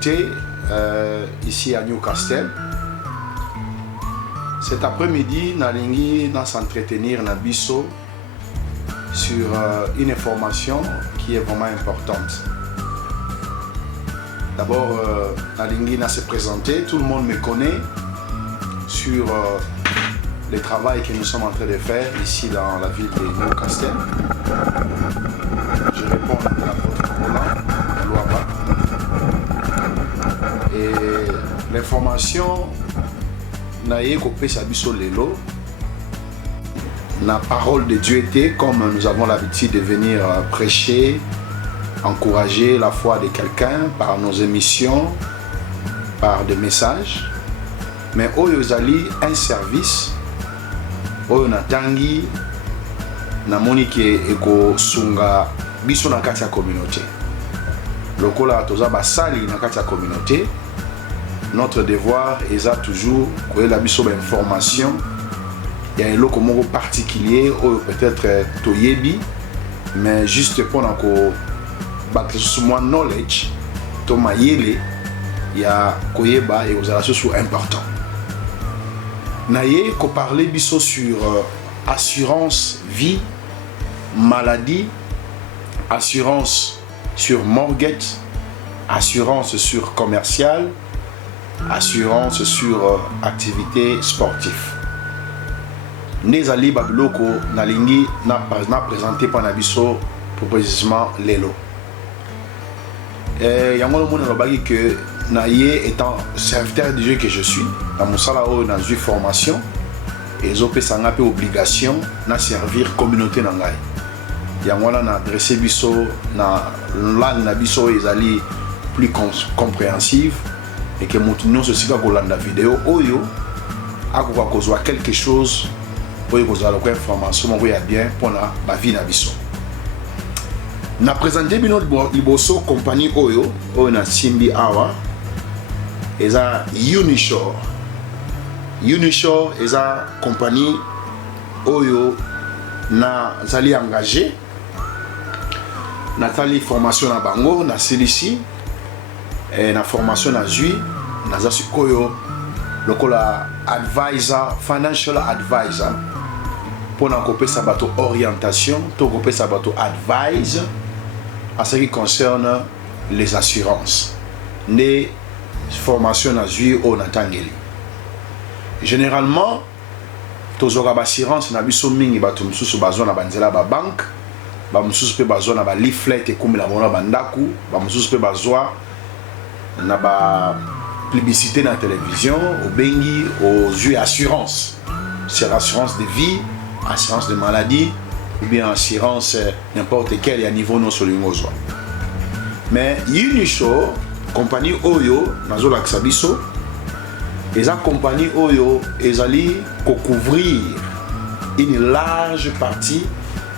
communauté ici à Newcastle. Cet après-midi, nalingi na s'entretenir na biso sur une information qui est vraiment importante. D'abord, nalingi na se présenter, tout le monde me connaît sur le travail que nous sommes en train de faire ici dans la ville de Newcastle. Je réponds à l'apôtre Roland Louaba. Et l'information naye kopesa biso lelo. La parole de Dieu était, comme nous avons l'habitude de venir prêcher, encourager la foi de quelqu'un par nos émissions, par des messages. Mais oyo zali un service oyo natangi namoni ke eko sunga biso na kati ya communauté. Lokola toza basali na kati ya communauté, notre devoir est toujours koyela biso ba information ya eloko moko particulier oyo peut-être toyebi, mais juste pour ko bakisa moi knowledge to mayele ya koyeba et aux relations important. Naye ko parler biso sur assurance vie, maladie, assurance sur mortgage, assurance sur commercial, assurance sur activité sportive. Nezali babiloko nalingi na présenté par nabiso pour précisément lelo. Yango mona lobaki que naye étant serviteur de Dieu que je suis, dans mon salaire dans une formation et zopé sanga pe obligation na servir communauté na ngai. Yango na adresser biso na langue na biso ezali plus compréhensive et que maintenant ceci va kolanda vidéo oyo akoka kozwa quelque chose oyo kozala ko information moko ya bien pona ba vie na biso. Na présenté bino liboso compagnie oyo na simbi awa eza Unishore. Unishore eza compagnie oyo na zali engagé na tali formation na bango na CDC et na formation na ZUI na za sikoyo lokola advisor, financial advisor pour na kopesa bato orientation, to kopesa bato advise en ce qui concerne les assurances. Ne formation na ZUI au natangeli. Généralement, tozora ba assurance na biso mingi bato mususu bazwa na banzela ba banque, ba mususu pe bazwa na ba leaflet e kumila bona bandaku, ba mususu pe bazwa na ba publicité na télévision, au bengi, aux ZUI assurance. C'est l'assurance de vie, assurance de maladie, ou bien assurance n'importe quel à niveau non solingozo. Mais Unishore, compagnie Oyo, nazo laksabiso, et la compagnie Oyo, ezali ko couvrir une large partie,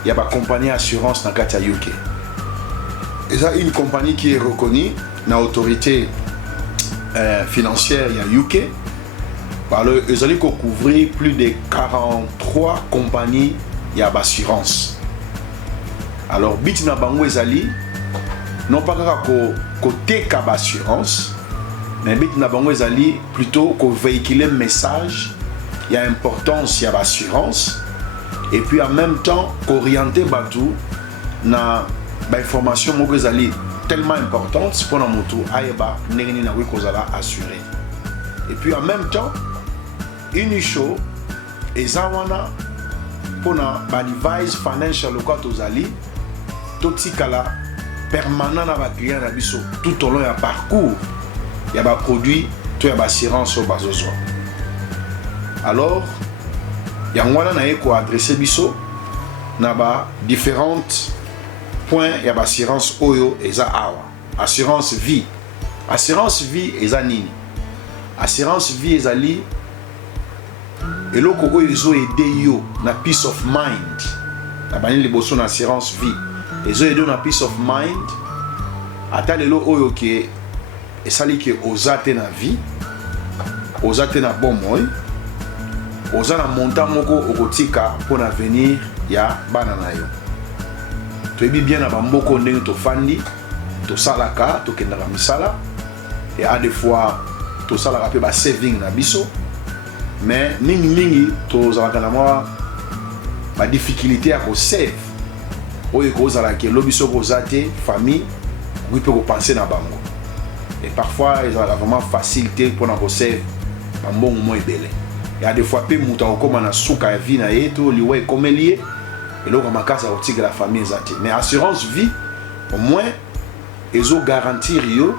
il y a ba compagnie assurance na kati ya UK. Et ça une compagnie qui est reconnue na autorité financière il y a UK. Alors ils allaient couvrir plus de 43 compagnies il y a assurance. Alors bit na bango ezali non pas côté ka assurance, mais bit na bango ezali plutôt ko véhiculer message il y a importance il y a assurance et puis en même temps qu'orienter batou na ba information moko ezali tellement importante pour notre tour ayeba ndenge na wi kozala assuré. Et puis en même temps Unishore ezawana pour na advise financial local tozali totikala permanent na ba client na biso tout au long ya parcours ya ba produit to ya ba assurance au bazozo. Alors yangwana na eko adresser biso na ba différentes point ya ba assurance oyo eza awa. Assurance vie. Assurance vie eza nini? Assurance vie ezali eloko oyo ezo aider yo na peace of mind. Na bani liboso na assurance vie. Ezo aider na peace of mind. Ata lelo oyo ke esali ke ozate na vie, ozate na bon moy, oza na montant moko okotika pour l'avenir ya bana na yo. Toyebi bien na bamboko ndenge tofandi, tosalaka, tokendaka misala, et à des fois tout ça la rappelle ba saving na biso mais mingi to za kana moi ba difficulté à ko save oyo ko za la ke lobiso ko zate famille oui peut penser na bango et parfois ils ont vraiment facilité pour na ko save un bon moment belé il y a des fois pe muta ko na suka vie na yeto liwe comme lié et là comme casa au tigre la famille zate mais assurance vie au moins ils ont garantir yo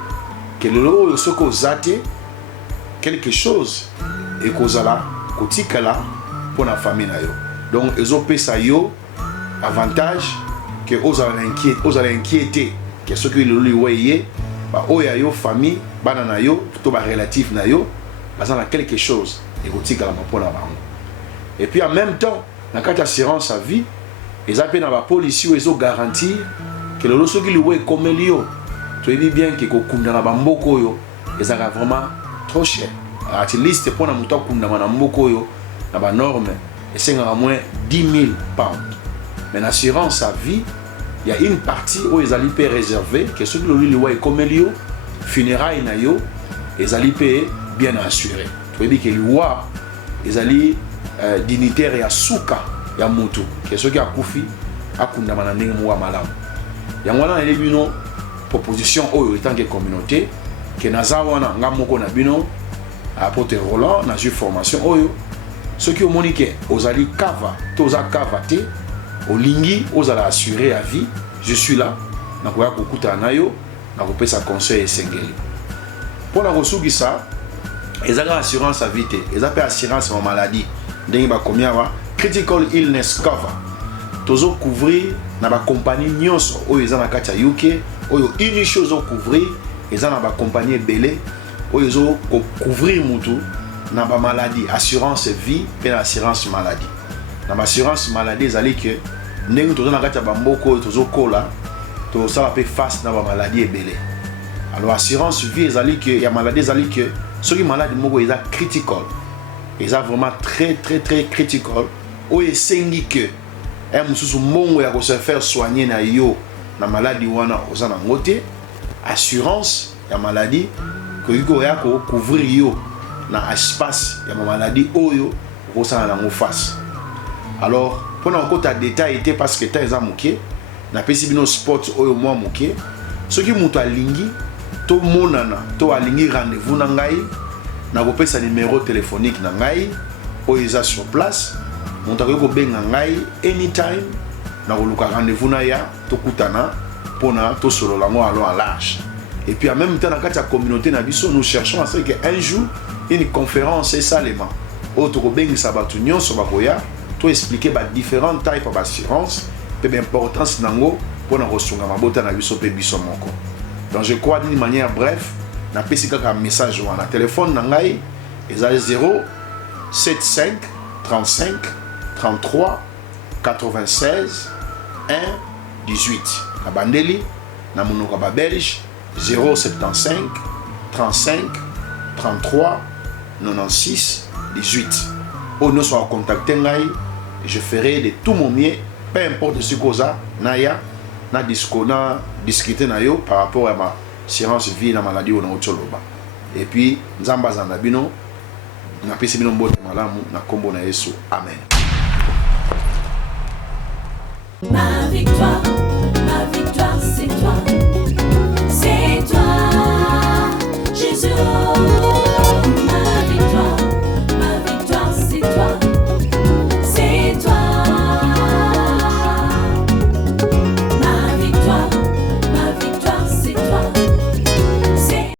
que le lo so ko zate quelque chose et kozala kotikala pour la famille na yo donc ils ont payé ça yo avantage que aux inquiéter que ce que le loyer ba oya yo famille bana na yo to ba relatif na yo bazana quelque chose et kotikala pour la bango et puis en même temps na carte assurance à vie ils appellent na ba police ils ont garantir que le so qui loyer comme lio tu dis bien que kokunda na ba mboko yo ezaka vraiment trop cher at least pour na muto kunda na mboko yo na ba norme et c'est à moins 10 000 pounds mais l'assurance à vie il y a une partie où ils allaient payer réservé que ceux qui le voient comme lio funérailles na yo ils allaient payer bien assuré tu dis que le roi ils allaient dignitaire ya suka ya mutu que ceux qui a kufi akunda na ndenge mo malamu yango wana ele bino proposition oyo tant que communauté que nazawana ngamoko na bino apôtre Roland na formation oyo ceux qui ont moniqué aux ali kava toza kavate olingi ozala assuré à vie je suis là na koya kokuta na yo na kopesa conseil esengeli pour la resugisa ezaka assurance à vie te ezape assurance en maladie ndenge ba combien wa critical illness cover tozo couvrir na ba compagnie nyonso oyo ezana kati ya UK oyo une chose au couvrir ezana ba compagnie belé oyo zo couvrir mutu na ba maladie assurance vie et assurance maladie na ba assurance maladie ezali que ndenge tozo na kati ya ba mboko tozo kola to ça va face na ba maladie belé alors assurance vie ezali que ya maladie ezali que ceux qui malade moko eza critical eza vraiment très critical oyo esengi que un mususu mongo ya ko se faire soigner na yo na maladie wana ozana ngote assurance ya maladie que yuko ya ko couvrir yo na espace ya maladie oyo osana na ngo face alors pour encore ta détail était parce que ta eza moké na pesi bino sport oyo moi moké ceux qui muto alingi to monana to alingi rendez-vous na ngai na kopesa numéro téléphonique na ngai oyo eza sur place monta ko benga ngai anytime na koluka rendez-vous na ya to kutana pona to solo lango alors à large et puis en même temps dans la communauté na biso nous cherchons à ce que un jour une conférence et salement auto ko benga sabatu nyonso bakoya to expliquer ba différents types d'assurance pe l'importance nango pona kosunga mabota na biso pe biso moko donc je crois d'une manière bref na pesi kaka message wana téléphone na ngai eza 075 35 33 96 1 18 na bandeli na monoko ba belge 075 35 33 96 18 ou nous soit contacter ngai je ferai de tout mon mieux peu importe ce cosa naya na disco na discuter na yo par rapport à ma assurance vie na maladie ou na otoloba et puis nzamba zanda bino na pesi bino mbote malamu na kombo na Yesu amen. Ma victoire, c'est toi, Jésus.